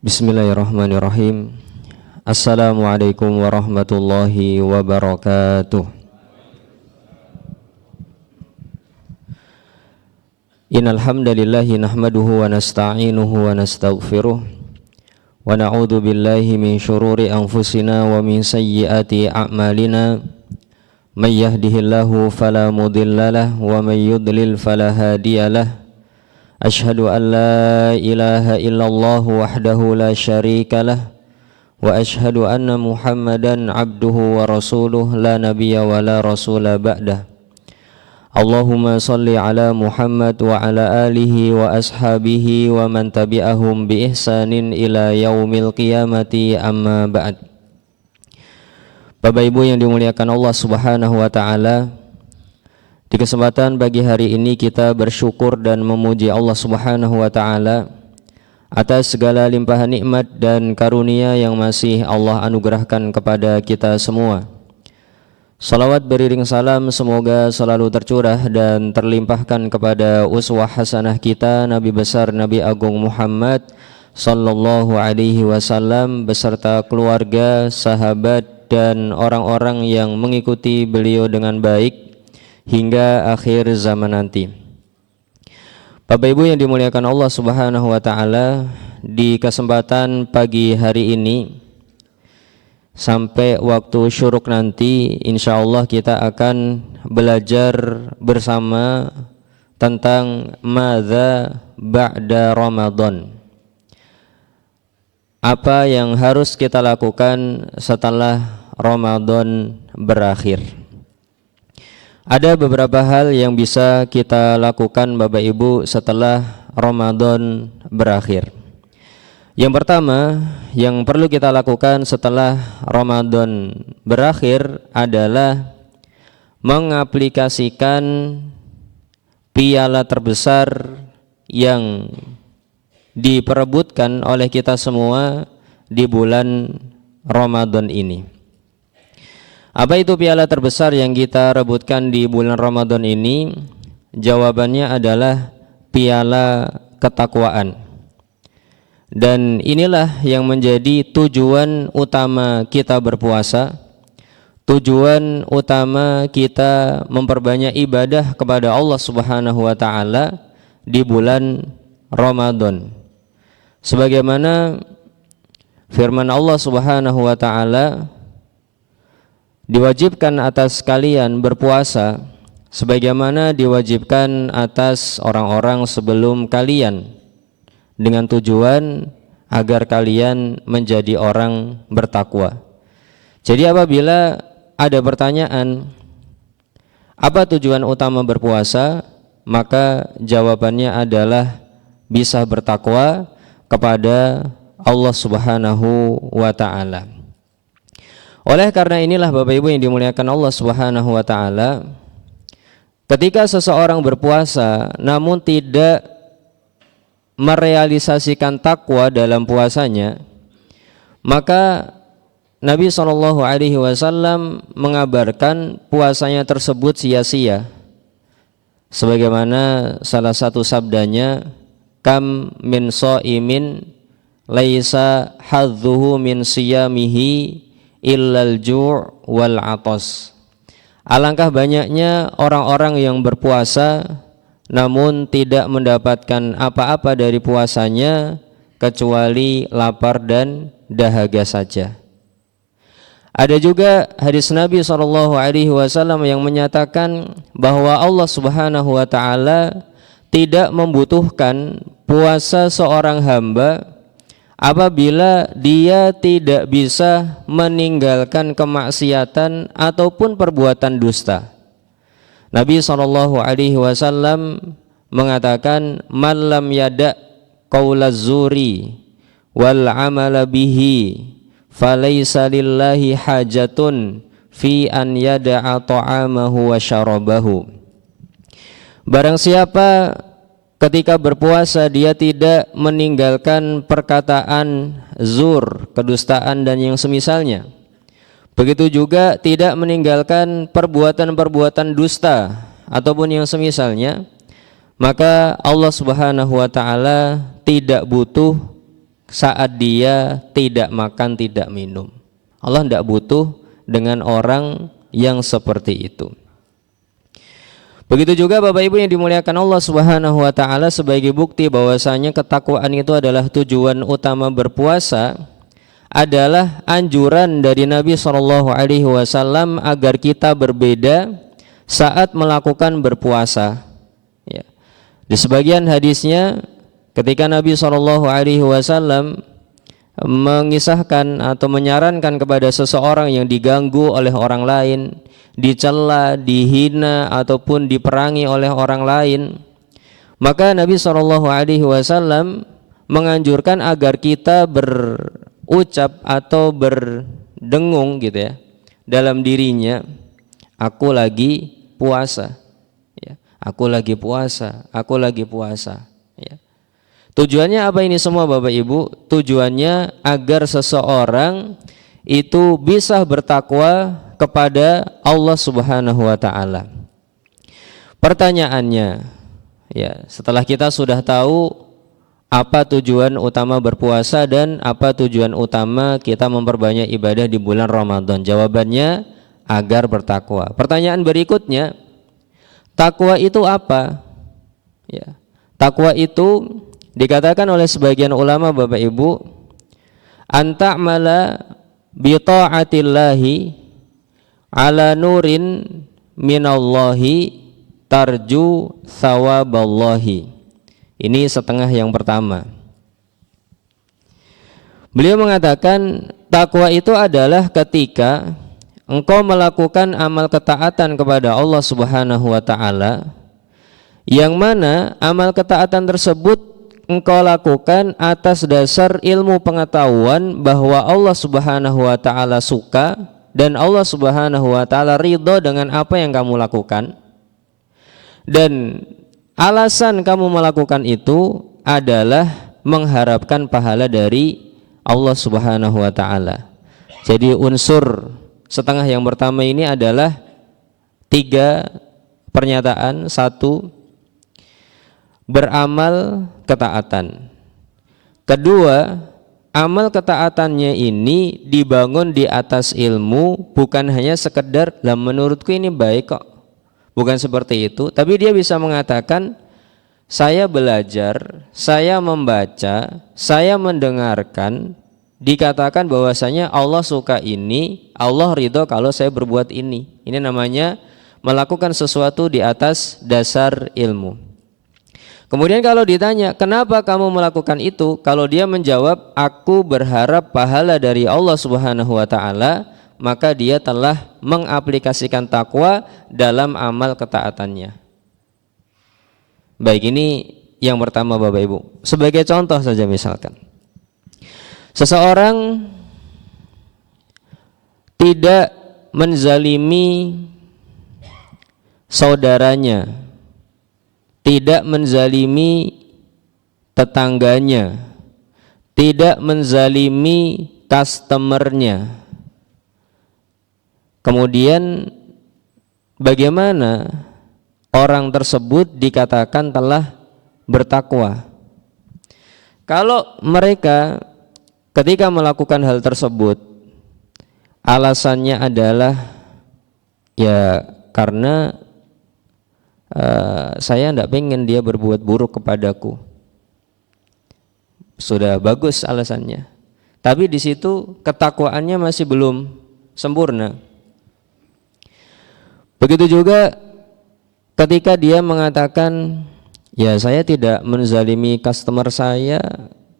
Bismillahirrahmanirrahim. Assalamualaikum warahmatullahi wabarakatuh. Innal hamdalillahi nahmaduhu wa nasta'inuhu wa nastaghfiruh wa na'udzu billahi min syururi anfusina wa min sayyiati a'malina. May yahdihillahu fala mudhillalah wa may yudlil fala hadiyalah. Ashhadu an la ilaha illallah wahdahu la syarika lah wa ashhadu anna Muhammadan abduhu wa rasuluh la nabiyya wa la rasula ba'dah. Allahumma salli ala Muhammad wa ala alihi wa ashabihi wa man tabi'ahum bi ihsanin ila yaumil qiyamati, amma ba'd. Bapak Ibu yang dimuliakan Allah Subhanahu wa taala, di kesempatan pagi hari ini kita bersyukur dan memuji Allah Subhanahu wa taala atas segala limpahan nikmat dan karunia yang masih Allah anugerahkan kepada kita semua. Salawat beriring salam semoga selalu tercurah dan terlimpahkan kepada uswah hasanah kita Nabi besar Nabi Agung Muhammad sallallahu alaihi wasallam beserta keluarga, sahabat dan orang-orang yang mengikuti beliau dengan baik hingga akhir zaman nanti. Bapak Ibu yang dimuliakan Allah Subhanahu wa taala, di kesempatan pagi hari ini sampai waktu syuruk nanti insyaallah kita akan belajar bersama tentang madza ba'da Ramadan. Apa yang harus kita lakukan setelah Ramadan berakhir? Ada beberapa hal yang bisa kita lakukan Bapak Ibu setelah Ramadan berakhir. Yang pertama yang perlu kita lakukan setelah Ramadan berakhir adalah mengaplikasikan piala terbesar yang diperebutkan oleh kita semua di bulan Ramadan ini. Apa itu piala terbesar yang kita rebutkan di bulan Ramadan ini? Jawabannya adalah piala ketakwaan. Dan inilah yang menjadi tujuan utama kita berpuasa, tujuan utama kita memperbanyak ibadah kepada Allah Subhanahu wa taala di bulan Ramadan. Sebagaimana firman Allah Subhanahu wa taala, diwajibkan atas kalian berpuasa sebagaimana diwajibkan atas orang-orang sebelum kalian, dengan tujuan agar kalian menjadi orang bertakwa. Jadi apabila ada pertanyaan apa tujuan utama berpuasa, maka jawabannya adalah bisa bertakwa kepada Allah Subhanahu wa taala. Oleh karena inilah Bapak Ibu yang dimuliakan Allah Subhanahu wa taala, ketika seseorang berpuasa namun tidak merealisasikan takwa dalam puasanya, maka Nabi SAW mengabarkan puasanya tersebut sia-sia. Sebagaimana salah satu sabdanya, kam min shaimin laisa hadzuhu min siyamihi illal ju' wal atas. Alangkah banyaknya orang-orang yang berpuasa namun tidak mendapatkan apa-apa dari puasanya kecuali lapar dan dahaga saja. Ada juga hadis Nabi SAW yang menyatakan bahwa Allah Subhanahu wa taala tidak membutuhkan puasa seorang hamba apabila dia tidak bisa meninggalkan kemaksiatan ataupun perbuatan dusta. Nabi SAW mengatakan, man lam yada' qaulaz zuri wal amala bihi falaysa lillahi hajatun fi an yada'a ta'amahu wa syarabahu. Barang siapa ketika berpuasa dia tidak meninggalkan perkataan zur, kedustaan dan yang semisalnya, begitu juga tidak meninggalkan perbuatan-perbuatan dusta ataupun yang semisalnya, maka Allah Subhanahu wa taala tidak butuh saat dia tidak makan, tidak minum. Allah tidak butuh dengan orang yang seperti itu. Begitu juga Bapak Ibu yang dimuliakan Allah Subhanahu wa taala, sebagai bukti bahwasanya ketakwaan itu adalah tujuan utama berpuasa, adalah anjuran dari Nabi SAW agar kita berbeda saat melakukan berpuasa. Ya. Di sebagian hadisnya, ketika Nabi SAW mengisahkan atau menyarankan kepada seseorang yang diganggu oleh orang lain, dicela, dihina ataupun diperangi oleh orang lain, maka Nabi SAW menganjurkan agar kita berucap atau berdengung gitu ya dalam dirinya, aku lagi puasa, ya, aku lagi puasa, aku lagi puasa, ya. Tujuannya apa ini semua Bapak Ibu? Tujuannya agar seseorang itu bisa bertakwa kepada Allah Subhanahu wa taala. Pertanyaannya, ya, setelah kita sudah tahu apa tujuan utama berpuasa dan apa tujuan utama kita memperbanyak ibadah di bulan Ramadan, jawabannya agar bertakwa. Pertanyaan berikutnya, takwa itu apa? Ya, takwa itu dikatakan oleh sebagian ulama Bapak Ibu, anta'mala bi ta'atillahi ala nurin minallahi tarju thawaballahi. Ini setengah yang pertama. Beliau mengatakan takwa itu adalah ketika engkau melakukan amal ketaatan kepada Allah Subhanahu wa taala, yang mana amal ketaatan tersebut engkau lakukan atas dasar ilmu pengetahuan bahwa Allah Subhanahu wa taala suka dan Allah Subhanahu wa taala ridho dengan apa yang kamu lakukan, dan alasan kamu melakukan itu adalah mengharapkan pahala dari Allah Subhanahu wa taala. Jadi unsur setengah yang pertama ini adalah 3 pernyataan. 1, beramal ketaatan. 2, amal ketaatannya ini dibangun di atas ilmu, bukan hanya sekedar lah menurutku ini baik kok, bukan seperti itu, tapi dia bisa mengatakan saya belajar, saya membaca, saya mendengarkan, dikatakan bahwasanya Allah suka ini, Allah ridho kalau saya berbuat ini. Ini namanya melakukan sesuatu di atas dasar ilmu. Kemudian kalau ditanya kenapa kamu melakukan itu, kalau dia menjawab aku berharap pahala dari Allah Subhanahu wa taala, maka dia telah mengaplikasikan takwa dalam amal ketaatannya. Baik, ini yang pertama Bapak Ibu. Sebagai contoh saja, misalkan seseorang tidak menzalimi saudaranya, tidak menzalimi tetangganya, tidak menzalimi customernya. Kemudian bagaimana orang tersebut dikatakan telah bertakwa? Kalau mereka ketika melakukan hal tersebut alasannya adalah ya karena saya tidak pengen dia berbuat buruk kepadaku, sudah bagus alasannya, tapi di situ ketakwaannya masih belum sempurna. Begitu juga ketika dia mengatakan ya saya tidak menzalimi customer saya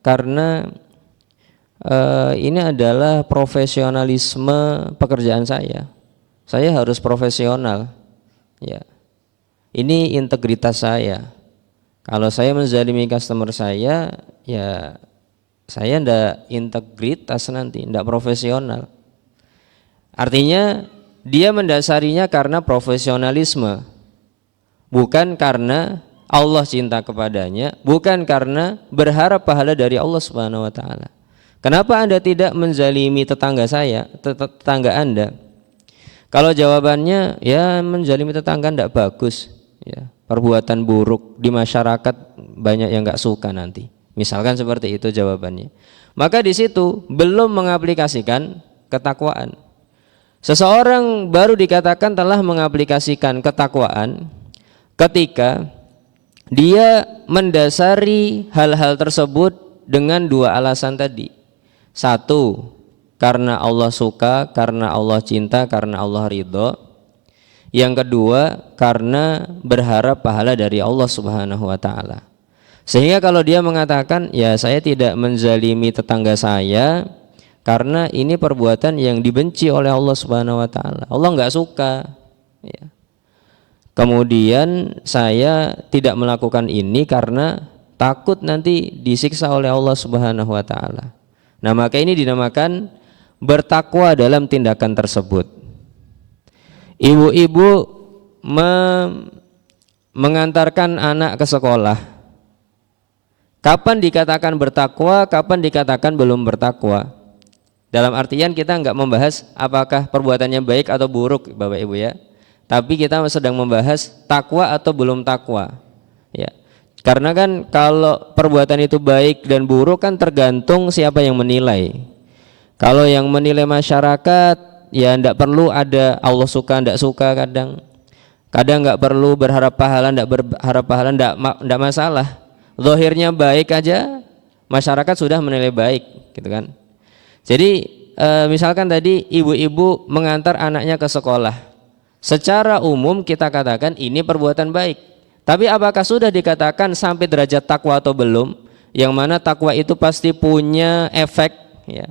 karena ini adalah profesionalisme pekerjaan saya harus profesional, ya ini integritas saya. Kalau saya menzalimi customer saya, ya saya ndak integritas nanti, ndak profesional. Artinya dia mendasarinya karena profesionalisme, bukan karena Allah cinta kepadanya, bukan karena berharap pahala dari Allah Subhanahu wa taala. Kenapa Anda tidak menzalimi tetangga saya, tetangga Anda? Kalau jawabannya ya menzalimi tetangga tidak bagus, ya, perbuatan buruk di masyarakat banyak yang nggak suka nanti. Misalkan seperti itu jawabannya. Maka di situ belum mengaplikasikan ketakwaan. Seseorang baru dikatakan telah mengaplikasikan ketakwaan ketika dia mendasari hal-hal tersebut dengan dua alasan tadi. Satu, karena Allah suka, karena Allah cinta, karena Allah ridho. Yang kedua, karena berharap pahala dari Allah Subhanahu wa taala. Sehingga kalau dia mengatakan, ya saya tidak menzalimi tetangga saya karena ini perbuatan yang dibenci oleh Allah Subhanahu wa taala. Allah enggak suka. Ya. Kemudian saya tidak melakukan ini karena takut nanti disiksa oleh Allah Subhanahu wa taala. Nah, maka ini dinamakan bertakwa dalam tindakan tersebut. Ibu-ibu mengantarkan anak ke sekolah. Kapan dikatakan bertakwa, kapan dikatakan belum bertakwa? Dalam artian kita enggak membahas apakah perbuatannya baik atau buruk, Bapak Ibu ya. Tapi kita sedang membahas takwa atau belum takwa. Ya. Karena kan kalau perbuatan itu baik dan buruk kan tergantung siapa yang menilai. Kalau yang menilai masyarakat, ya enggak perlu ada Allah suka enggak suka kadang. Kadang enggak perlu berharap pahala, enggak berharap pahala enggak masalah. Zahirnya baik aja, masyarakat sudah menilai baik, gitu kan. Jadi misalkan tadi ibu-ibu mengantar anaknya ke sekolah. Secara umum kita katakan ini perbuatan baik. Tapi apakah sudah dikatakan sampai derajat takwa atau belum? Yang mana takwa itu pasti punya efek, ya.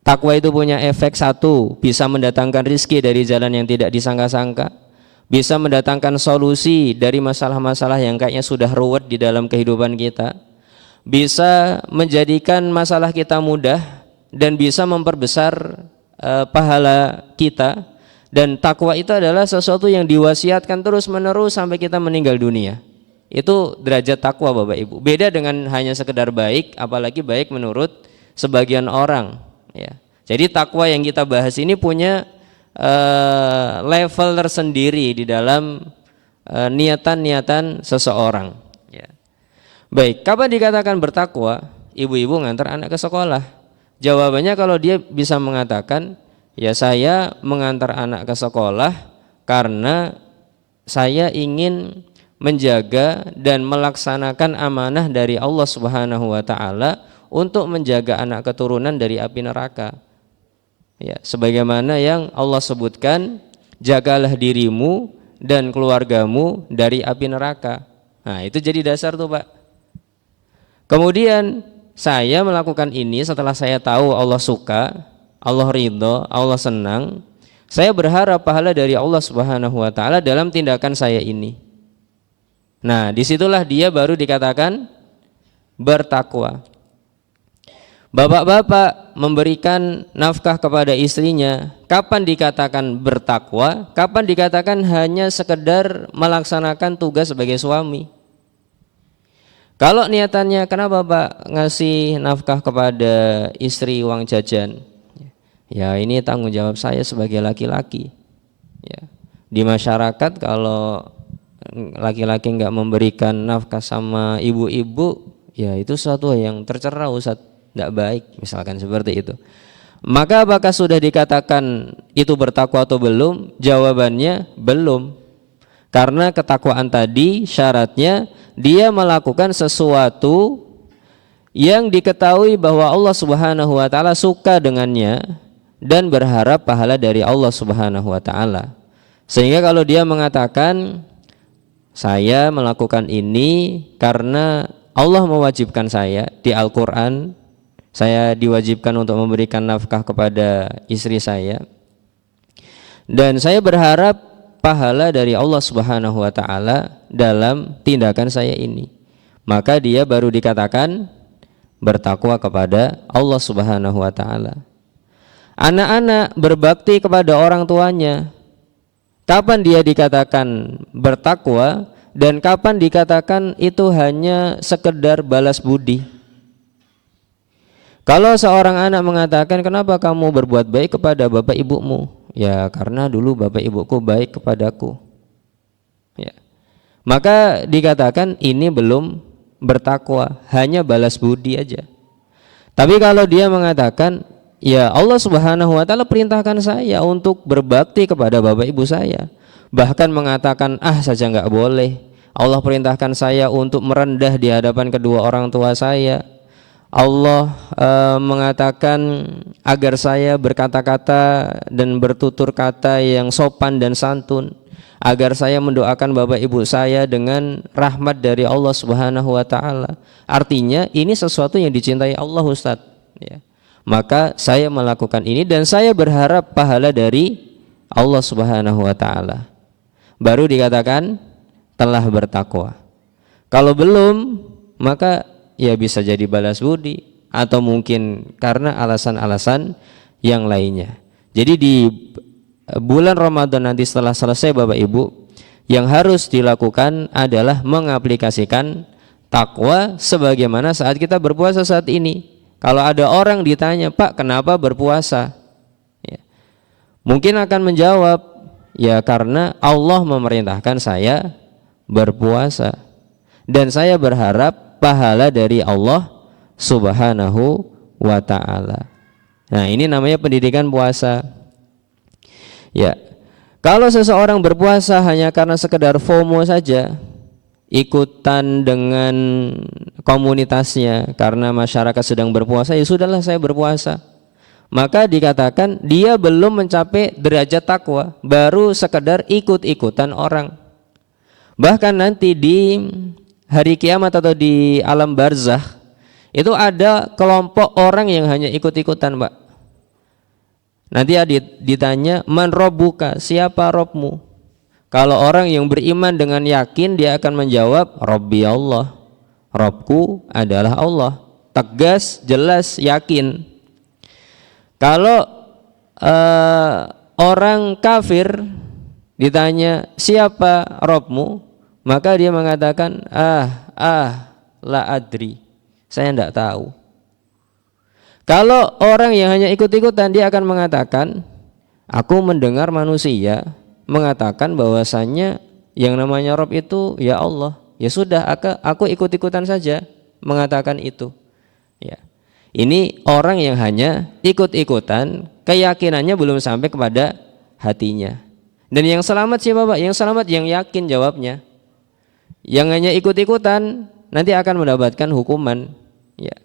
Takwa itu punya efek satu, bisa mendatangkan rizki dari jalan yang tidak disangka-sangka. Bisa mendatangkan solusi dari masalah-masalah yang kayaknya sudah ruwet di dalam kehidupan kita. Bisa menjadikan masalah kita mudah dan bisa memperbesar pahala kita. Dan takwa itu adalah sesuatu yang diwasiatkan terus menerus sampai kita meninggal dunia. Itu derajat takwa Bapak Ibu. Beda dengan hanya sekedar baik, apalagi baik menurut sebagian orang. Ya. Jadi takwa yang kita bahas ini punya level tersendiri di dalam niatan-niatan seseorang. Ya. Baik, kapan dikatakan bertakwa? Ibu-ibu ngantar anak ke sekolah. Jawabannya kalau dia bisa mengatakan, ya saya mengantar anak ke sekolah karena saya ingin menjaga dan melaksanakan amanah dari Allah Subhanahu wa taala untuk menjaga anak keturunan dari api neraka. Ya, sebagaimana yang Allah sebutkan, jagalah dirimu dan keluargamu dari api neraka. Nah, itu jadi dasar tuh, Pak. Kemudian saya melakukan ini setelah saya tahu Allah suka, Allah ridho, Allah senang. Saya berharap pahala dari Allah Subhanahu wa taala dalam tindakan saya ini. Nah, disitulah dia baru dikatakan bertakwa. Bapak-bapak memberikan nafkah kepada istrinya, kapan dikatakan bertakwa, kapan dikatakan hanya sekedar melaksanakan tugas sebagai suami. Kalau niatannya kenapa Pak ngasih nafkah kepada istri uang jajan? Ya ini tanggung jawab saya sebagai laki-laki. Ya. Di masyarakat kalau laki-laki enggak memberikan nafkah sama ibu-ibu, ya itu sesuatu yang tercela, Ustaz. Tidak baik, misalkan seperti itu. Maka apakah sudah dikatakan itu bertakwa atau belum? Jawabannya belum. Karena ketakwaan tadi syaratnya dia melakukan sesuatu yang diketahui bahwa Allah Subhanahu wa taala suka dengannya dan berharap pahala dari Allah Subhanahu wa taala. Sehingga kalau dia mengatakan saya melakukan ini karena Allah mewajibkan saya di Al-Qur'an, saya diwajibkan untuk memberikan nafkah kepada istri saya dan saya berharap pahala dari Allah Subhanahu wa taala dalam tindakan saya ini. Maka dia baru dikatakan bertakwa kepada Allah Subhanahu wa taala. Anak-anak berbakti kepada orang tuanya. Kapan dia dikatakan bertakwa dan kapan dikatakan itu hanya sekedar balas budi? Kalau seorang anak mengatakan kenapa kamu berbuat baik kepada bapak ibumu? Ya karena dulu bapak ibuku baik kepadaku. Ya. Maka dikatakan ini belum bertakwa, hanya balas budi aja. Tapi kalau dia mengatakan, ya Allah Subhanahu wa taala perintahkan saya untuk berbakti kepada bapak ibu saya, bahkan mengatakan saja nggak boleh. Allah perintahkan saya untuk merendah di hadapan kedua orang tua saya. Allah mengatakan agar saya berkata-kata dan bertutur kata yang sopan dan santun, agar saya mendoakan bapak ibu saya dengan rahmat dari Allah Subhanahu wa taala. Artinya ini sesuatu yang dicintai Allah, Ustadz, ya. Maka saya melakukan ini dan saya berharap pahala dari Allah Subhanahu wa taala. Baru dikatakan telah bertakwa. Kalau belum, maka ya bisa jadi balas budi atau mungkin karena alasan-alasan yang lainnya. Jadi di bulan Ramadan nanti setelah selesai Bapak Ibu, yang harus dilakukan adalah mengaplikasikan takwa sebagaimana saat kita berpuasa saat ini. Kalau ada orang ditanya, Pak, kenapa berpuasa? Ya, mungkin akan menjawab, ya karena Allah memerintahkan saya berpuasa dan saya berharap pahala dari Allah Subhanahu wa ta'ala. Nah, ini namanya pendidikan puasa. Ya, kalau seseorang berpuasa hanya karena sekedar FOMO saja, ikutan dengan komunitasnya karena masyarakat sedang berpuasa, ya sudahlah saya berpuasa, maka dikatakan dia belum mencapai derajat takwa, baru sekedar ikut-ikutan orang. Bahkan nanti di hari kiamat atau di alam barzakh itu ada kelompok orang yang hanya ikut-ikutan, Pak. Nanti ditanya, man robbuka, siapa Robmu? Kalau orang yang beriman dengan yakin, dia akan menjawab, Robbi Allah, Robku adalah Allah. Tegas, jelas, yakin. Kalau orang kafir ditanya, siapa Robmu? Maka dia mengatakan, la adri, saya tidak tahu. Kalau orang yang hanya ikut-ikutan, dia akan mengatakan, aku mendengar manusia mengatakan bahwasannya yang namanya Rob itu ya Allah. Ya sudah, aku ikut-ikutan saja mengatakan itu. Ya. Ini orang yang hanya ikut-ikutan, keyakinannya belum sampai kepada hatinya. Dan yang selamat siapa, Pak? Yang selamat yang yakin jawabnya. Yang hanya ikut-ikutan nanti akan mendapatkan hukuman. Ya.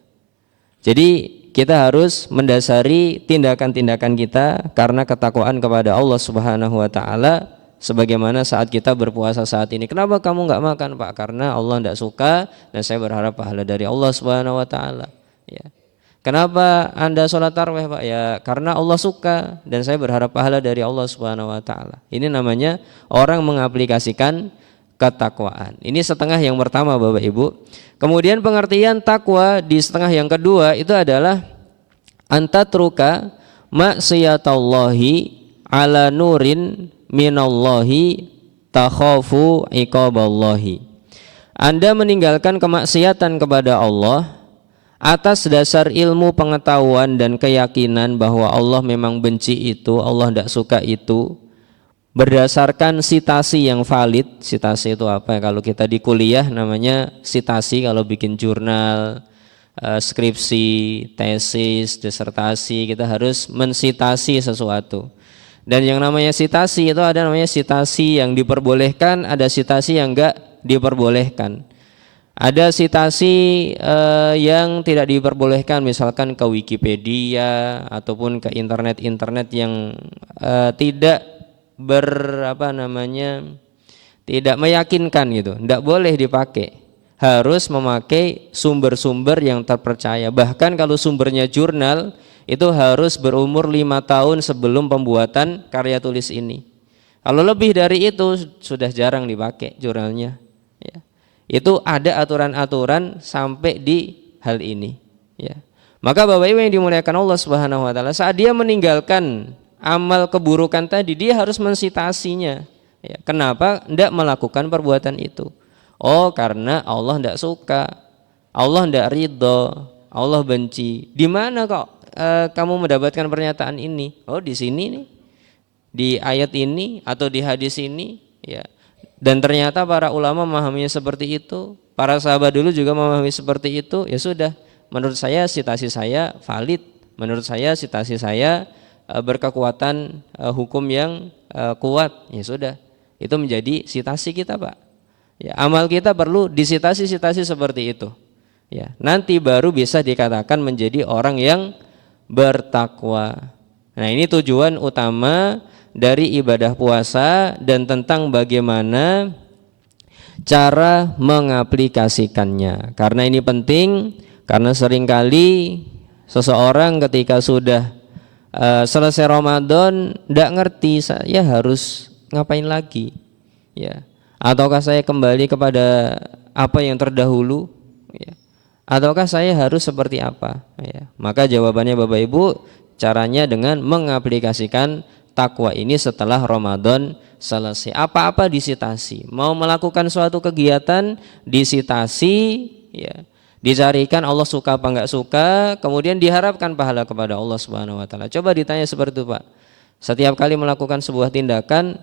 Jadi kita harus mendasari tindakan-tindakan kita karena ketakwaan kepada Allah Subhanahu wa taala, sebagaimana saat kita berpuasa saat ini. Kenapa kamu enggak makan, Pak? Karena Allah enggak suka dan saya berharap pahala dari Allah Subhanahu wa taala. Ya. Kenapa Anda sholat tarawih, Pak? Ya karena Allah suka dan saya berharap pahala dari Allah Subhanahu wa taala. Ini namanya orang mengaplikasikan ketakwaan. Ini setengah yang pertama, Bapak Ibu. Kemudian pengertian takwa di setengah yang kedua itu adalah antatruka maksiyatallahi ala nurin minallahi takhafu iqaballahi. Anda meninggalkan kemaksiatan kepada Allah atas dasar ilmu pengetahuan dan keyakinan bahwa Allah memang benci itu, Allah tidak suka itu, berdasarkan sitasi yang valid. Sitasi itu apa ya? Kalau kita di kuliah namanya sitasi, kalau bikin jurnal, skripsi, tesis, disertasi, kita harus mensitasi sesuatu. Dan yang namanya sitasi itu ada namanya sitasi yang diperbolehkan, ada sitasi yang enggak diperbolehkan. Ada sitasi yang tidak diperbolehkan, misalkan ke Wikipedia ataupun ke internet yang tidak tidak meyakinkan gitu, tidak boleh dipakai. Harus memakai sumber-sumber yang terpercaya. Bahkan kalau sumbernya jurnal, itu harus berumur 5 tahun sebelum pembuatan karya tulis ini. Kalau lebih dari itu sudah jarang dipakai jurnalnya. Ya. Itu ada aturan-aturan sampai di hal ini. Ya. Maka Bapak Ibu yang dimuliakan Allah Subhanahu wa taala, saat dia meninggalkan amal keburukan tadi, dia harus mensitasinya. Ya, kenapa tidak melakukan perbuatan itu? Oh, karena Allah tidak suka, Allah tidak ridho, Allah benci. Di mana kok kamu mendapatkan pernyataan ini? Oh, di sini nih, di ayat ini atau di hadis ini. Ya. Dan ternyata para ulama memahaminya seperti itu, para sahabat dulu juga memahami seperti itu. Ya sudah, menurut saya citasi saya valid, menurut saya citasi saya berkekuatan hukum yang kuat, ya sudah, itu menjadi citasi kita Pak. Ya, amal kita perlu disitasi-sitasi seperti itu. Ya, nanti baru bisa dikatakan menjadi orang yang bertakwa. Nah, ini tujuan utama dari ibadah puasa dan tentang bagaimana cara mengaplikasikannya. Karena ini penting, karena seringkali seseorang ketika sudah selesai Ramadan tidak ngerti saya harus ngapain lagi, ya. Ataukah saya kembali kepada apa yang terdahulu, ya. Ataukah saya harus seperti apa, ya. Maka jawabannya Bapak Ibu, caranya dengan mengaplikasikan takwa ini setelah Ramadan selesai. Apa-apa disitasi, mau melakukan suatu kegiatan disitasi, ya, dicarikan Allah suka apa enggak suka, kemudian diharapkan pahala kepada Allah Subhanahu wa taala. Coba ditanya seperti itu Pak, setiap kali melakukan sebuah tindakan,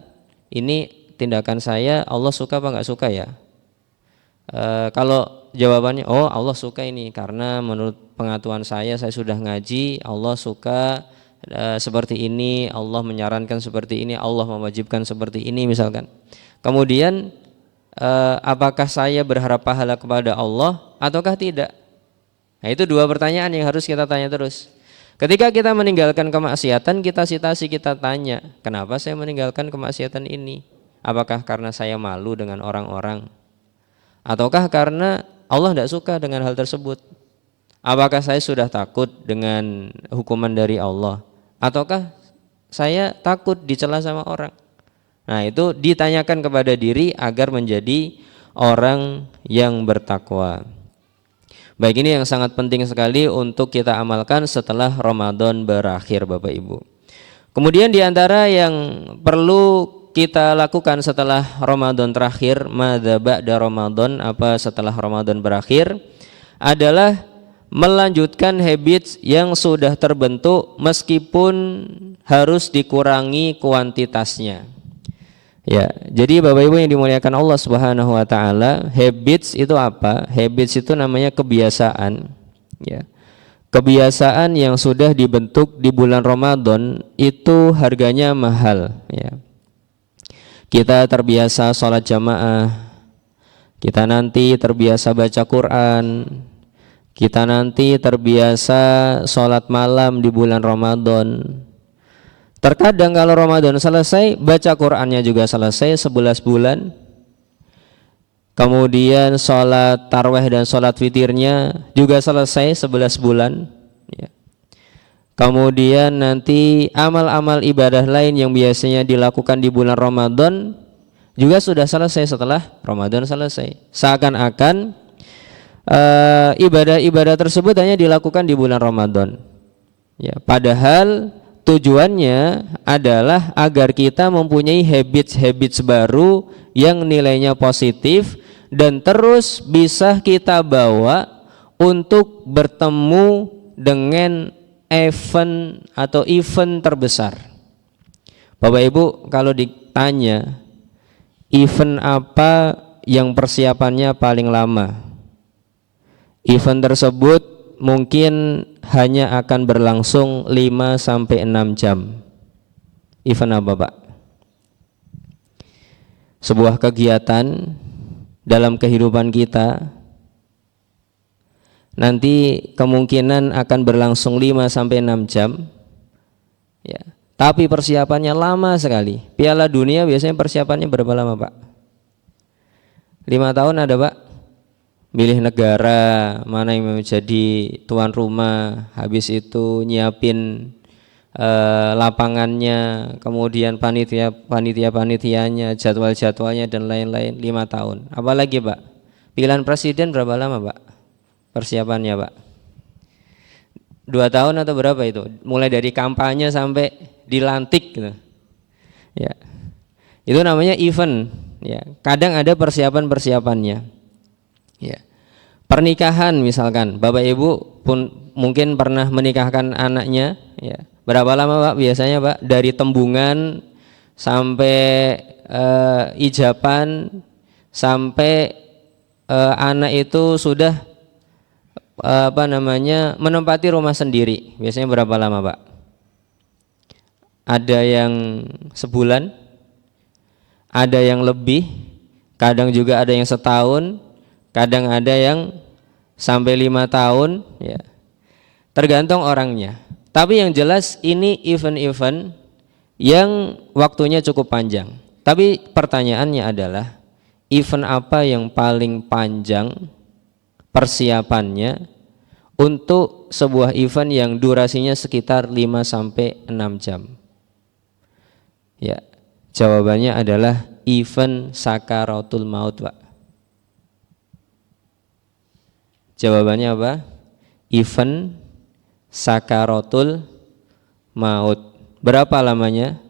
ini tindakan saya Allah suka apa enggak suka ya? Kalau jawabannya oh Allah suka ini karena menurut pengetahuan saya sudah ngaji, Allah suka seperti ini, Allah menyarankan seperti ini, Allah mewajibkan seperti ini misalkan. Kemudian apakah saya berharap pahala kepada Allah ataukah tidak? Nah, itu dua pertanyaan yang harus kita tanya terus. Ketika kita meninggalkan kemaksiatan, kita citasi, kita tanya, kenapa saya meninggalkan kemaksiatan ini? Apakah karena saya malu dengan orang-orang? Ataukah karena Allah tidak suka dengan hal tersebut? Apakah saya sudah takut dengan hukuman dari Allah? Ataukah saya takut dicela sama orang? Nah, itu ditanyakan kepada diri agar menjadi orang yang bertakwa. Baik, ini yang sangat penting sekali untuk kita amalkan setelah Ramadan berakhir Bapak Ibu. Kemudian diantara yang perlu kita lakukan setelah Ramadan terakhir, madza ba'da Ramadan, apa setelah Ramadan berakhir, adalah melanjutkan habits yang sudah terbentuk meskipun harus dikurangi kuantitasnya. Ya, jadi Bapak Ibu yang dimuliakan Allah Subhanahu wa taala, habits itu apa? Habits itu namanya kebiasaan, ya. Kebiasaan yang sudah dibentuk di bulan Ramadan itu harganya mahal, ya. Kita terbiasa sholat jamaah, kita nanti terbiasa baca Quran, kita nanti terbiasa sholat malam di bulan Ramadan. Terkadang kalau Ramadan selesai, baca Qurannya juga selesai 11 bulan. Kemudian sholat tarawih dan sholat witirnya juga selesai 11 bulan, ya. Kemudian nanti amal-amal ibadah lain yang biasanya dilakukan di bulan Ramadan juga sudah selesai setelah Ramadan selesai. Seakan-akan ibadah-ibadah tersebut hanya dilakukan di bulan Ramadan, ya, padahal tujuannya adalah agar kita mempunyai habits baru yang nilainya positif dan terus bisa kita bawa untuk bertemu dengan event atau event terbesar. Bapak Ibu, kalau ditanya event apa yang persiapannya paling lama, event tersebut mungkin hanya akan berlangsung 5-6 jam. Event apa Pak? Sebuah kegiatan dalam kehidupan kita nanti kemungkinan akan berlangsung 5-6 jam, ya. Tapi persiapannya lama sekali. Piala Dunia biasanya persiapannya berapa lama Pak? 5 tahun ada Pak? Milih negara mana yang menjadi tuan rumah, habis itu nyiapin lapangannya, kemudian panitianya, jadwal-jadwalnya dan lain-lain. 5 tahun. Apalagi Pak? Pilihan presiden berapa lama Pak? Persiapannya Pak? 2 tahun atau berapa itu? Mulai dari kampanye sampai dilantik gitu. Ya. Itu namanya event, ya. Kadang ada persiapan-persiapannya. Ya. Pernikahan misalkan, Bapak Ibu pun mungkin pernah menikahkan anaknya, ya. Berapa lama Pak biasanya Pak? Dari tembungan sampai ijaban sampai anak itu sudah menempati rumah sendiri. Biasanya berapa lama, Pak? Ada yang sebulan, ada yang lebih, kadang juga ada yang setahun, kadang ada yang sampai 5 tahun, ya. Tergantung orangnya. Tapi yang jelas ini event-event yang waktunya cukup panjang. Tapi pertanyaannya adalah event apa yang paling panjang persiapannya untuk sebuah event yang durasinya sekitar 5 sampai 6 jam? Ya, jawabannya adalah event sakaratul maut, Pak. Jawabannya apa? Event sakaratul maut. Berapa lamanya?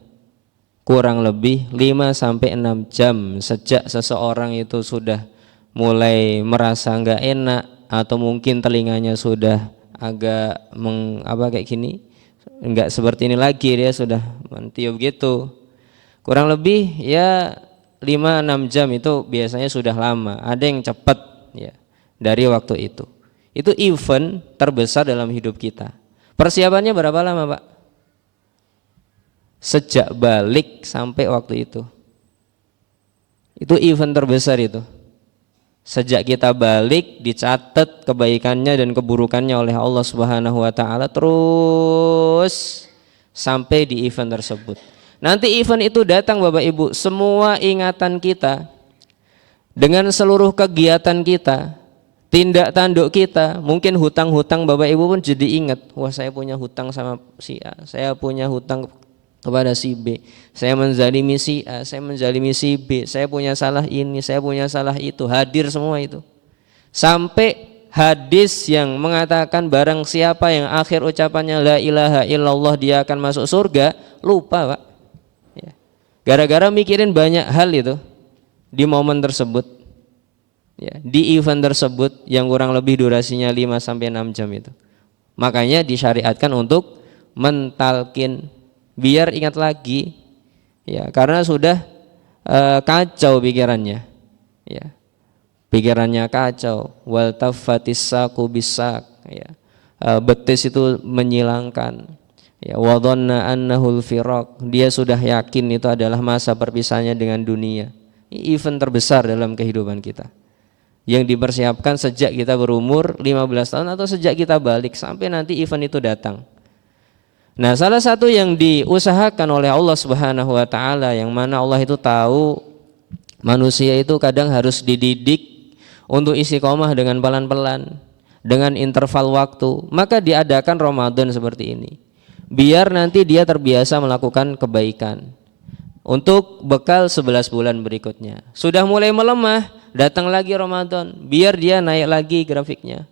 Kurang lebih 5 sampai 6 jam sejak seseorang itu sudah mulai merasa enggak enak atau mungkin telinganya sudah agak kayak gini, enggak seperti ini lagi, dia sudah mentiup gitu. Kurang lebih ya 5-6 jam itu biasanya sudah lama. Ada yang cepat ya dari waktu itu. Itu event terbesar dalam hidup kita. Persiapannya berapa lama, Pak? Sejak balik sampai waktu itu. Itu event terbesar itu. Sejak kita balik dicatat kebaikannya dan keburukannya oleh Allah Subhanahu wa taala terus sampai di event tersebut. Nanti event itu datang, Bapak Ibu, semua ingatan kita dengan seluruh kegiatan kita, tindak tanduk kita, mungkin hutang-hutang Bapak Ibu pun jadi ingat, wah saya punya hutang sama si A, saya punya hutang kepada si B, saya menzalimi si A, saya menzalimi si B, saya punya salah ini, saya punya salah itu, hadir semua itu. Sampai hadis yang mengatakan barang siapa yang akhir ucapannya la ilaha illallah dia akan masuk surga, lupa, Pak. Ya. Gara-gara mikirin banyak hal itu di momen tersebut. Ya, di event tersebut yang kurang lebih durasinya 5 sampai 6 jam itu. Makanya disyariatkan untuk mentalkin biar ingat lagi. Ya, karena sudah kacau pikirannya. Ya. Pikirannya kacau, wal taffatis saqu bisak, ya. Betis itu menyilangkan. Ya, wa dhanna annahul firaq, dia sudah yakin itu adalah masa perpisahannya dengan dunia. Ini event terbesar dalam kehidupan kita. Yang dipersiapkan sejak kita berumur 15 tahun atau sejak kita balik sampai nanti event itu datang. Nah, salah satu yang diusahakan oleh Allah Subhanahu wa taala yang mana Allah itu tahu manusia itu kadang harus dididik untuk istiqomah dengan pelan-pelan, dengan interval waktu, maka diadakan Ramadan seperti ini. Biar nanti dia terbiasa melakukan kebaikan. Untuk bekal 11 bulan berikutnya. Sudah mulai melemah, datang lagi Ramadan, biar dia naik lagi grafiknya.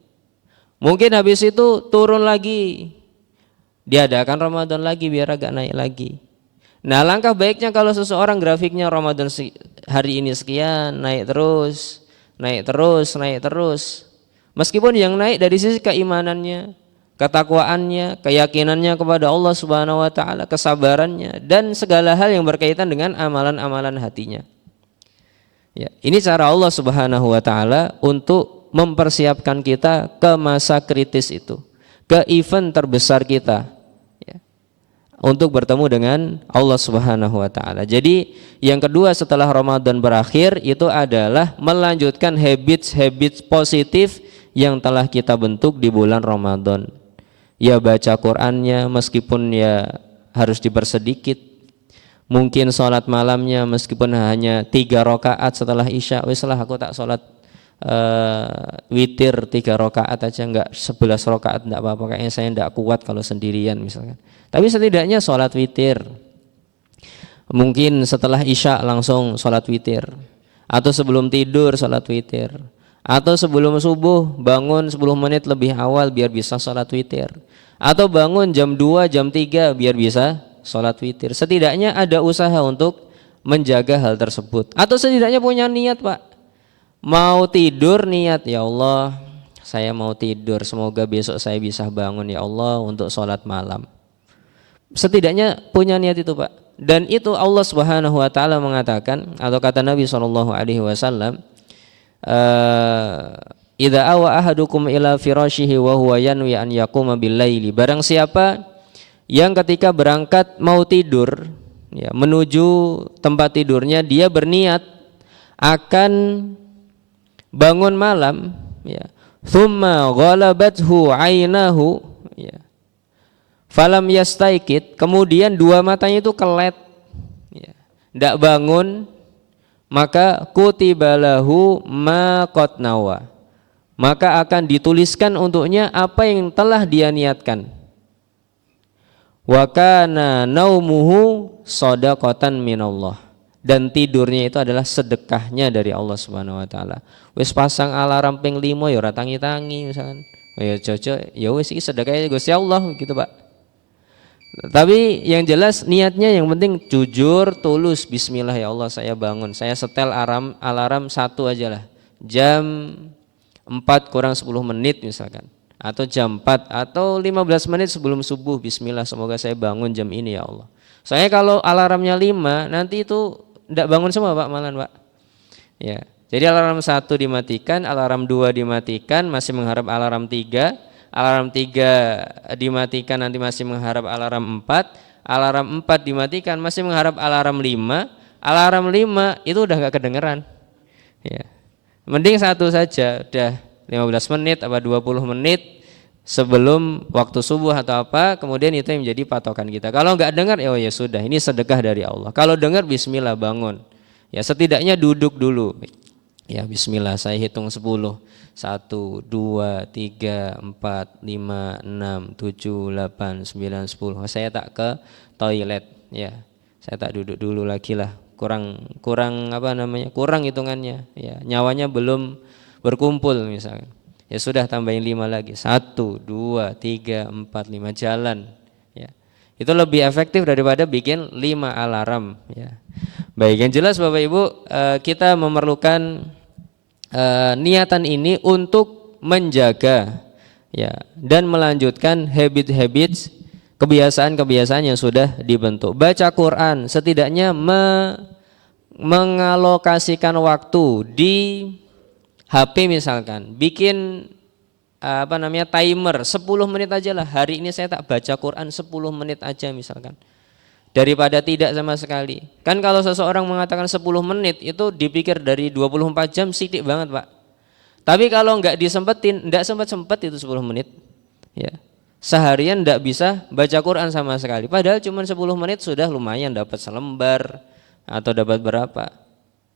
Mungkin habis itu turun lagi, diadakan Ramadan lagi biar agak naik lagi. Nah, langkah baiknya kalau seseorang grafiknya Ramadan hari ini sekian, naik terus, naik terus, naik terus. Meskipun yang naik dari sisi keimanannya, ketakwaannya, keyakinannya kepada Allah Subhanahu wa taala, kesabarannya dan segala hal yang berkaitan dengan amalan-amalan hatinya. Ya, ini cara Allah Subhanahu wa taala untuk mempersiapkan kita ke masa kritis itu, ke event terbesar kita, ya, untuk bertemu dengan Allah Subhanahu wa taala. Jadi yang kedua setelah Ramadan berakhir itu adalah melanjutkan habits positif yang telah kita bentuk di bulan Ramadan. Ya, baca Qur'annya meskipun ya harus dipersedikit. Mungkin sholat malamnya meskipun hanya 3 rakaat setelah isya, wis lah aku tak sholat witir 3 rakaat aja, enggak 11 rakaat enggak apa-apa, kayaknya saya enggak kuat kalau sendirian misalkan. Tapi setidaknya sholat witir. Mungkin setelah isya langsung sholat witir, atau sebelum tidur sholat witir, atau sebelum subuh bangun 10 menit lebih awal biar bisa sholat witir, atau bangun jam 2, jam 3 biar bisa sholat witir. Setidaknya ada usaha untuk menjaga hal tersebut. Atau setidaknya punya niat, Pak. Mau tidur niat, ya Allah saya mau tidur, semoga besok saya bisa bangun ya Allah untuk sholat malam. Setidaknya punya niat itu, Pak. Dan itu Allah Subhanahu wa taala mengatakan, atau kata Nabi SAW, idza awa ahadukum ila firashihi wa huwa yanwi an yaquma bil laili. Barang siapa yang ketika berangkat mau tidur, ya, menuju tempat tidurnya, dia berniat akan bangun malam, ya, thumma ghalabathu ainahu, ya, falam yastaikid, kemudian dua matanya itu kelet, ya, tidak bangun, maka kutibalahu ma qad nawa, maka akan dituliskan untuknya apa yang telah dia niatkan. Wa kana naumuhu shadaqatan minallah, dan tidurnya itu adalah sedekahnya dari Allah Subhanahu wa taala. Wis pasang alarm ping 5 ya ora tangi-tangi misalkan. Oh ya cocok, ya wis iki sedekahnya Gusti Allah gitu, Pak. Tapi yang jelas niatnya yang penting jujur, tulus. Bismillah ya Allah, saya bangun, saya setel alarm 1 aja lah. Jam 4 kurang 10 menit misalkan, atau jam 4 atau 15 menit sebelum subuh, bismillah semoga saya bangun jam ini ya Allah. Soalnya kalau alarmnya 5 nanti itu tidak bangun semua, Pak, malam, Pak. Ya. Jadi alarm 1 dimatikan, alarm 2 dimatikan, masih mengharap alarm 3, alarm 3 dimatikan nanti masih mengharap alarm 4, alarm 4 dimatikan masih mengharap alarm 5, alarm 5 itu udah enggak kedengeran. Ya. Mending 1 saja, udah 15 menit atau 20 menit sebelum waktu subuh atau apa, kemudian itu yang menjadi patokan kita. Kalau enggak dengar, oh ya sudah, ini sedekah dari Allah. Kalau dengar, bismillah bangun. Ya setidaknya duduk dulu. Ya bismillah, saya hitung 10. 1, 2, 3, 4, 5, 6, 7, 8, 9, 10. Saya tak ke toilet, ya. Saya tak duduk dulu lagi lah. Kurang apa namanya? Kurang hitungannya. Ya, nyawanya belum berkumpul misalnya. Ya sudah, tambahin 5 lagi. 1, 2, 3, 4, 5, jalan. Ya. Itu lebih efektif daripada bikin 5 alarm. Ya. Baik, yang jelas Bapak Ibu, kita memerlukan niatan ini untuk menjaga, ya, dan melanjutkan habit-habit, kebiasaan-kebiasaan yang sudah dibentuk. Baca Quran, setidaknya mengalokasikan waktu di HP misalkan, bikin timer 10 menit aja lah. Hari ini saya tak baca Quran 10 menit aja misalkan, daripada tidak sama sekali. Kan kalau seseorang mengatakan 10 menit itu dipikir dari 24 jam sidik banget, Pak. Tapi kalau enggak disempetin, enggak sempet-sempet itu 10 menit, ya. Seharian enggak bisa baca Quran sama sekali. Padahal cuma 10 menit sudah lumayan, dapat selembar atau dapat berapa.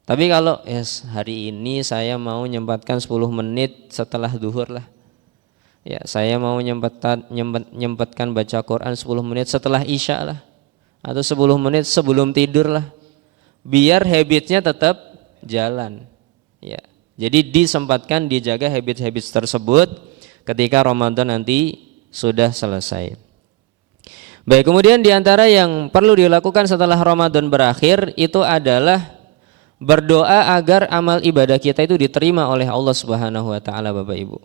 Tapi kalau hari ini saya mau nyempatkan 10 menit setelah duhur lah. Ya, saya mau nyempatkan baca Quran 10 menit setelah Isya lah. Atau 10 menit sebelum tidur lah, biar habitnya tetap jalan, ya. Jadi disempatkan, dijaga habit-habit tersebut ketika Ramadan nanti sudah selesai. Baik, kemudian diantara yang perlu dilakukan setelah Ramadan berakhir itu adalah berdoa agar amal ibadah kita itu diterima oleh Allah Subhanahu wa taala, Bapak Ibu.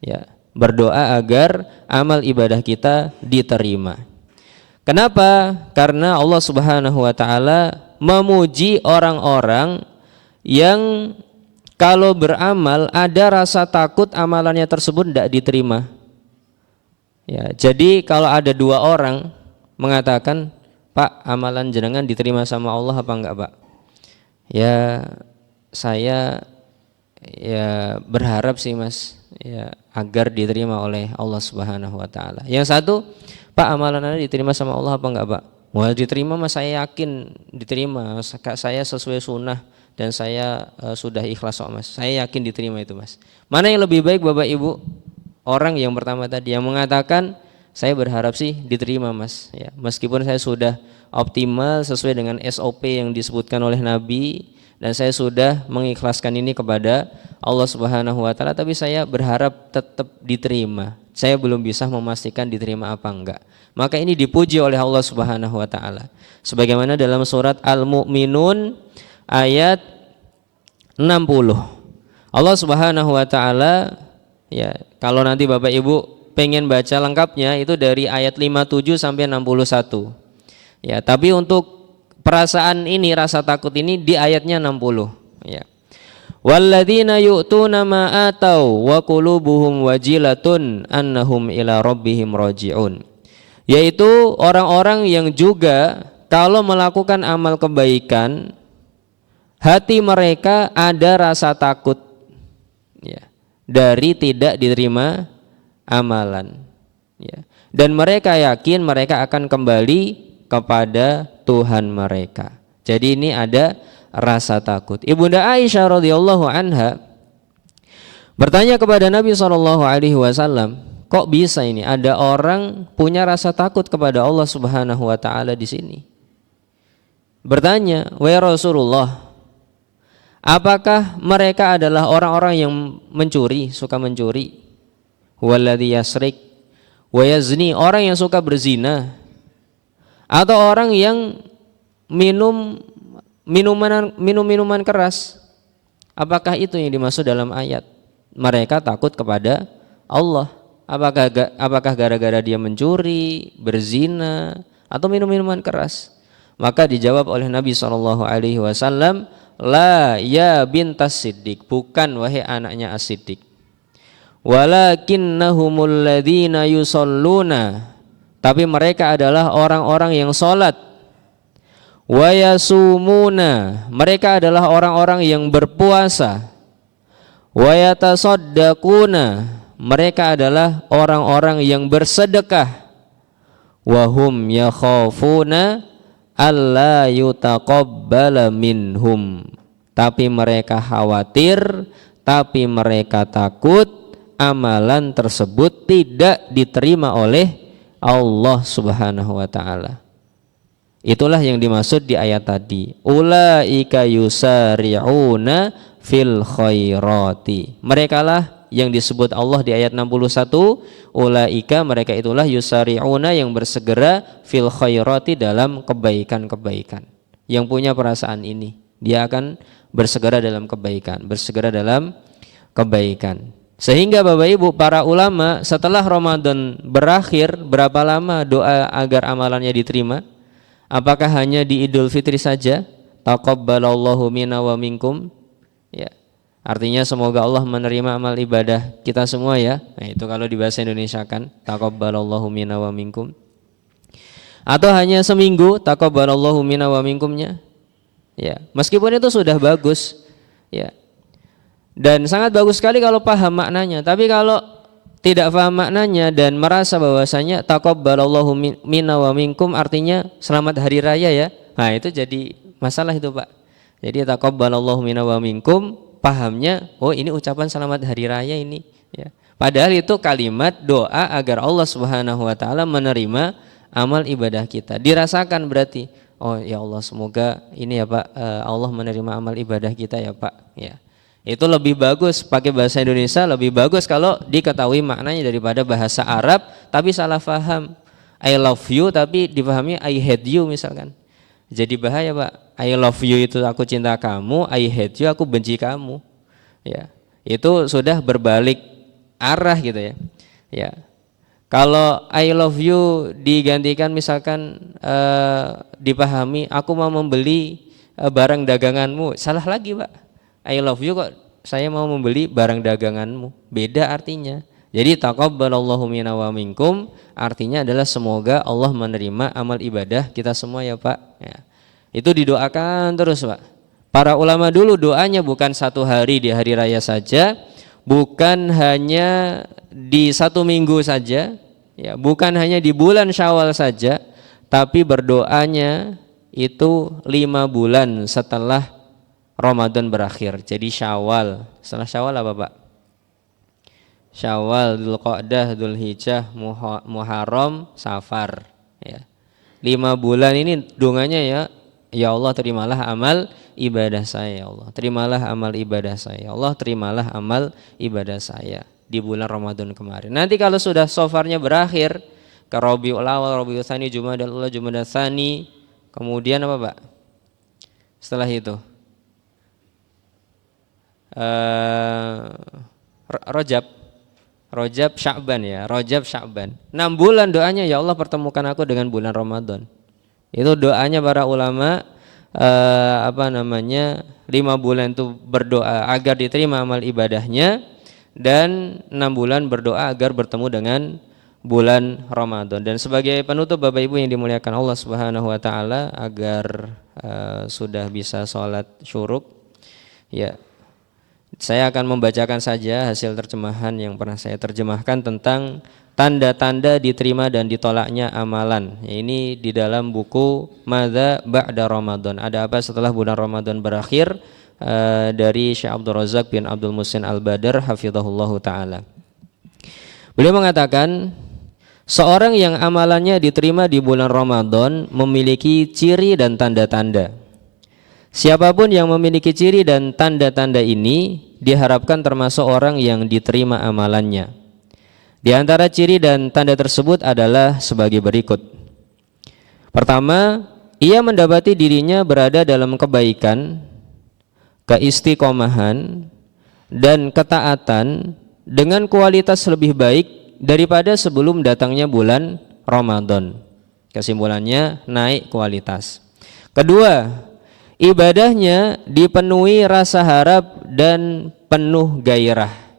Ya, berdoa agar amal ibadah kita diterima. Kenapa? Karena Allah Subhanahu wa taala memuji orang-orang yang kalau beramal ada rasa takut amalannya tersebut tidak diterima. Ya, jadi kalau ada 2 orang mengatakan, "Pak, amalan jenengan diterima sama Allah apa enggak, Pak?" Ya, saya berharap sih, Mas, ya, agar diterima oleh Allah Subhanahu wa taala. Yang satu, "Pak, amalan Anda diterima sama Allah apa enggak, Pak?" Wah, diterima, Mas, saya yakin diterima. Saya sesuai sunnah dan saya sudah ikhlas kok, Mas. Saya yakin diterima itu, Mas. Mana yang lebih baik, Bapak Ibu? Orang yang pertama tadi yang mengatakan, "Saya berharap sih diterima, Mas. Ya, meskipun saya sudah optimal sesuai dengan SOP yang disebutkan oleh Nabi dan saya sudah mengikhlaskan ini kepada Allah Subhanahu wa taala, tapi saya berharap tetap diterima. Saya belum bisa memastikan diterima apa enggak." Maka ini dipuji oleh Allah Subhanahu wa taala. Sebagaimana dalam surat Al-Mu'minun ayat 60. Allah Subhanahu wa taala, ya, kalau nanti Bapak Ibu pengen baca lengkapnya itu dari ayat 57 sampai 61. Ya, tapi untuk perasaan ini, rasa takut ini di ayatnya 60, ya. Walladzina yu'tuna ma atau wa qulubuhum wajilatun annahum ila rabbihim raji'un. Yaitu orang-orang yang juga kalau melakukan amal kebaikan hati mereka ada rasa takut, ya, dari tidak diterima amalan, ya. Dan mereka yakin mereka akan kembali kepada Tuhan mereka. Jadi ini ada rasa takut. Ibunda Aisyah radhiyallahu anha bertanya kepada Nabi SAW, kok bisa ini ada orang punya rasa takut kepada Allah Subhanahu wa taala di sini? Bertanya, "Wahai Rasulullah, apakah mereka adalah orang-orang yang mencuri, suka mencuri? Walladzi yasrik wa yazni, orang yang suka berzina, atau orang yang minum minuman keras? Apakah itu yang dimaksud dalam ayat mereka takut kepada Allah? Apakah gara-gara dia mencuri, berzina, atau minum minuman keras?" Maka dijawab oleh Nabi SAW, la ya bintas Siddiq, bukan wahai anaknya As-Siddiq, walakinnahumul ladzina yusalluna, tapi mereka adalah orang-orang yang sholat, wa yasumuna, mereka adalah orang-orang yang berpuasa, wa yatasaddaquna, mereka adalah orang-orang yang bersedekah, wa hum yakhafuna alla yutaqabbala minhum, tapi mereka khawatir, tapi mereka takut amalan tersebut tidak diterima oleh Allah Subhanahu wa taala. Itulah yang dimaksud di ayat tadi, ulaika yusari'una fil khairati. Merekalah yang disebut Allah di ayat 61, ulaika, mereka itulah yusari'una, yang bersegera fil khairati, dalam kebaikan-kebaikan. Yang punya perasaan ini, dia akan bersegera dalam kebaikan, bersegera dalam kebaikan. Sehingga Bapak Ibu para ulama setelah Ramadan berakhir, berapa lama doa agar amalannya diterima? Apakah hanya di Idul Fitri saja? Taqabbalallahu minna wa minkum, ya. Artinya semoga Allah menerima amal ibadah kita semua, ya. Nah, itu kalau di bahasa Indonesia kan, taqabbalallahu minna wa minkum. Atau hanya seminggu taqabbalallahu minna wa minkumnya, ya. Meskipun itu sudah bagus, ya. Dan sangat bagus sekali kalau paham maknanya. Tapi kalau tidak paham maknanya dan merasa bahwasanya taqabbalallahu minna wa minkum artinya selamat hari raya, ya. Nah, itu jadi masalah itu, Pak. Jadi taqabbalallahu minna wa minkum, pahamnya, oh ini ucapan selamat hari raya ini, ya. Padahal itu kalimat doa agar Allah Subhanahu wa taala menerima amal ibadah kita. Dirasakan berarti, oh ya Allah, semoga ini ya Pak, Allah menerima amal ibadah kita ya Pak, ya. Itu lebih bagus pakai bahasa Indonesia, lebih bagus kalau diketahui maknanya daripada bahasa Arab tapi salah paham. I love you tapi dipahami I hate you misalkan. Jadi bahaya Pak. I love you itu aku cinta kamu, I hate you aku benci kamu. Ya. Itu sudah berbalik arah gitu ya. Ya. Kalau I love you digantikan misalkan dipahami aku mau membeli barang daganganmu, salah lagi Pak. I love you kok saya mau membeli barang daganganmu, beda artinya. Jadi taqabbalallahu minna wa minkum artinya adalah semoga Allah menerima amal ibadah kita semua ya Pak, ya. Itu didoakan terus Pak. Para ulama dulu doanya bukan satu hari di hari raya saja, bukan hanya di satu minggu saja, ya, bukan hanya di bulan Syawal saja, tapi berdoanya itu 5 bulan setelah Ramadan berakhir. Jadi Syawal, setelah Syawal apa Pak? Syawal, Dzulqa'dah, Dzulhijjah, Muharram, Safar, ya. 5 bulan ini donganya ya, ya Allah terimalah amal ibadah saya ya Allah. Terimalah amal ibadah saya. Ya Allah terimalah amal ibadah saya di bulan Ramadan kemarin. Nanti kalau sudah Safarnya berakhir ke Rabiul Awal, Rabiul Tsani, Jumadal Ula, Jumadal Tsani, kemudian apa Pak? Setelah itu Rajab, Sya'ban ya, Rajab, Sya'ban. 6 bulan doanya ya Allah pertemukan aku dengan bulan Ramadan. Itu doanya para ulama 5 bulan itu berdoa agar diterima amal ibadahnya, dan 6 bulan berdoa agar bertemu dengan bulan Ramadan. Dan sebagai penutup Bapak Ibu yang dimuliakan Allah Subhanahu wa taala, agar sudah bisa sholat syuruk, ya saya akan membacakan saja hasil terjemahan yang pernah saya terjemahkan tentang tanda-tanda diterima dan ditolaknya amalan. Ini di dalam buku Madza Ba'da Ramadan, ada apa setelah bulan Ramadan berakhir, dari Syekh Abdul Razak bin Abdul Muhsin Al-Badr hafizahullahu taala. Beliau mengatakan, seorang yang amalannya diterima di bulan Ramadan memiliki ciri dan tanda-tanda. Siapapun yang memiliki ciri dan tanda-tanda ini diharapkan termasuk orang yang diterima amalannya. Di antara ciri dan tanda tersebut adalah sebagai berikut. Pertama, ia mendapati dirinya berada dalam kebaikan, keistiqomahan, dan ketaatan dengan kualitas lebih baik daripada sebelum datangnya bulan Ramadan. Kesimpulannya, naik kualitas. Kedua, ibadahnya dipenuhi rasa harap dan penuh gairah.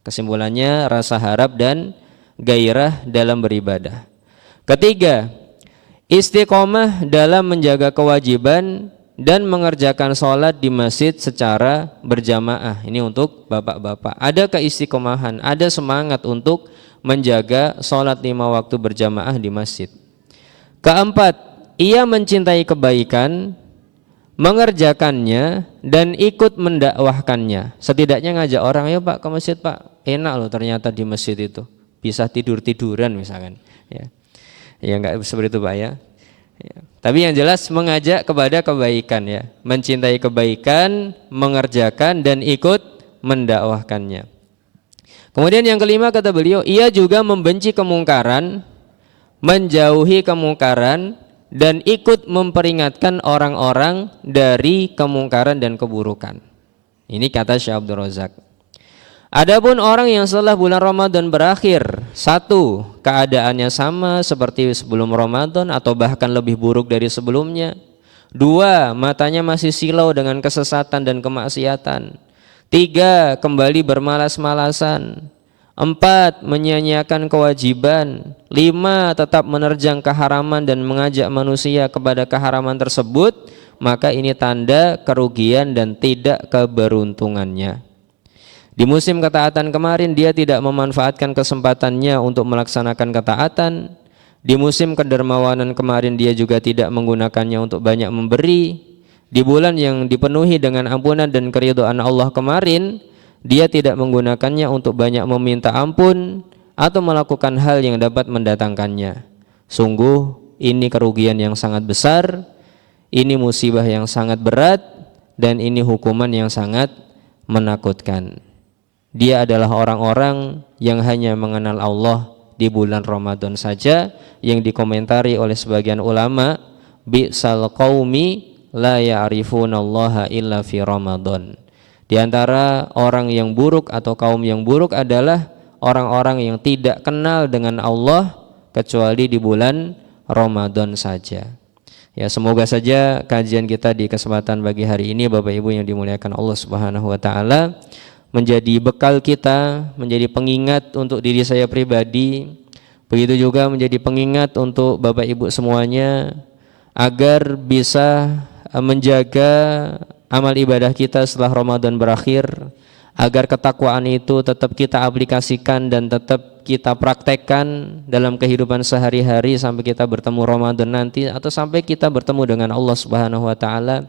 Kesimpulannya, rasa harap dan gairah dalam beribadah. Ketiga, istiqomah dalam menjaga kewajiban dan mengerjakan sholat di masjid secara berjamaah. Ini untuk bapak-bapak. Ada keistiqomahan, ada semangat untuk menjaga sholat 5 waktu berjamaah di masjid. Keempat, ia mencintai kebaikan, mengerjakannya, dan ikut mendakwahkannya. Setidaknya ngajak orang, ayo Pak ke masjid Pak, enak loh ternyata di masjid itu, bisa tidur-tiduran misalkan. Ya enggak seperti itu Pak ya. Tapi yang jelas mengajak kepada kebaikan, ya, mencintai kebaikan, mengerjakan, dan ikut mendakwahkannya. Kemudian yang kelima kata beliau, ia juga membenci kemungkaran, menjauhi kemungkaran, dan ikut memperingatkan orang-orang dari kemungkaran dan keburukan. Ini kata Syekh Abdul Razak. Adapun orang yang setelah bulan Ramadan berakhir, satu, keadaannya sama seperti sebelum Ramadan atau bahkan lebih buruk dari sebelumnya. Dua, matanya masih silau dengan kesesatan dan kemaksiatan. Tiga, kembali bermalas-malasan. Empat, menyia-nyiakan kewajiban. Lima, tetap menerjang keharaman dan mengajak manusia kepada keharaman tersebut. Maka ini tanda kerugian dan tidak keberuntungannya. Di musim ketaatan kemarin dia tidak memanfaatkan kesempatannya untuk melaksanakan ketaatan. Di musim kedermawanan kemarin dia juga tidak menggunakannya untuk banyak memberi. Di bulan yang dipenuhi dengan ampunan dan keridhaan Allah kemarin, dia tidak menggunakannya untuk banyak meminta ampun atau melakukan hal yang dapat mendatangkannya. Sungguh ini kerugian yang sangat besar, ini musibah yang sangat berat, dan ini hukuman yang sangat menakutkan. Dia adalah orang-orang yang hanya mengenal Allah di bulan Ramadan saja, yang dikomentari oleh sebagian ulama, bi'sal qaumi la ya'rifunallaha illa fi Ramadan. Di antara orang yang buruk atau kaum yang buruk adalah orang-orang yang tidak kenal dengan Allah kecuali di bulan Ramadan saja. Ya, semoga saja kajian kita di kesempatan pagi hari ini Bapak Ibu yang dimuliakan Allah Subhanahu wa taala menjadi bekal kita, menjadi pengingat untuk diri saya pribadi, begitu juga menjadi pengingat untuk Bapak Ibu semuanya, agar bisa menjaga amal ibadah kita setelah Ramadan berakhir, agar ketakwaan itu tetap kita aplikasikan dan tetap kita praktekkan dalam kehidupan sehari-hari sampai kita bertemu Ramadan nanti atau sampai kita bertemu dengan Allah Subhanahu wa taala.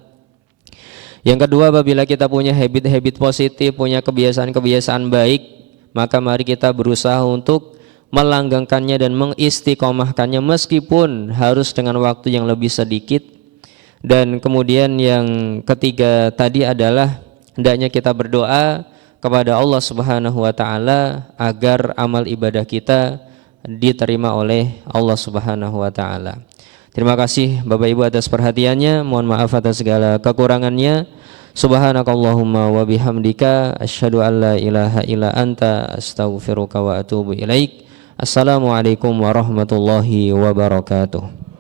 Yang kedua, apabila kita punya habit-habit positif, punya kebiasaan-kebiasaan baik, maka mari kita berusaha untuk melanggengkannya dan mengistiqomahkannya meskipun harus dengan waktu yang lebih sedikit. Dan kemudian yang ketiga tadi adalah hendaknya kita berdoa kepada Allah Subhanahu wa taala agar amal ibadah kita diterima oleh Allah Subhanahu wa taala. Terima kasih Bapak Ibu atas perhatiannya. Mohon maaf atas segala kekurangannya. Subhanakallahumma wa bihamdika asyhadu an la ilaha illa anta astaghfiruka wa atubu ilaik. Assalamualaikum warahmatullahi wabarakatuh.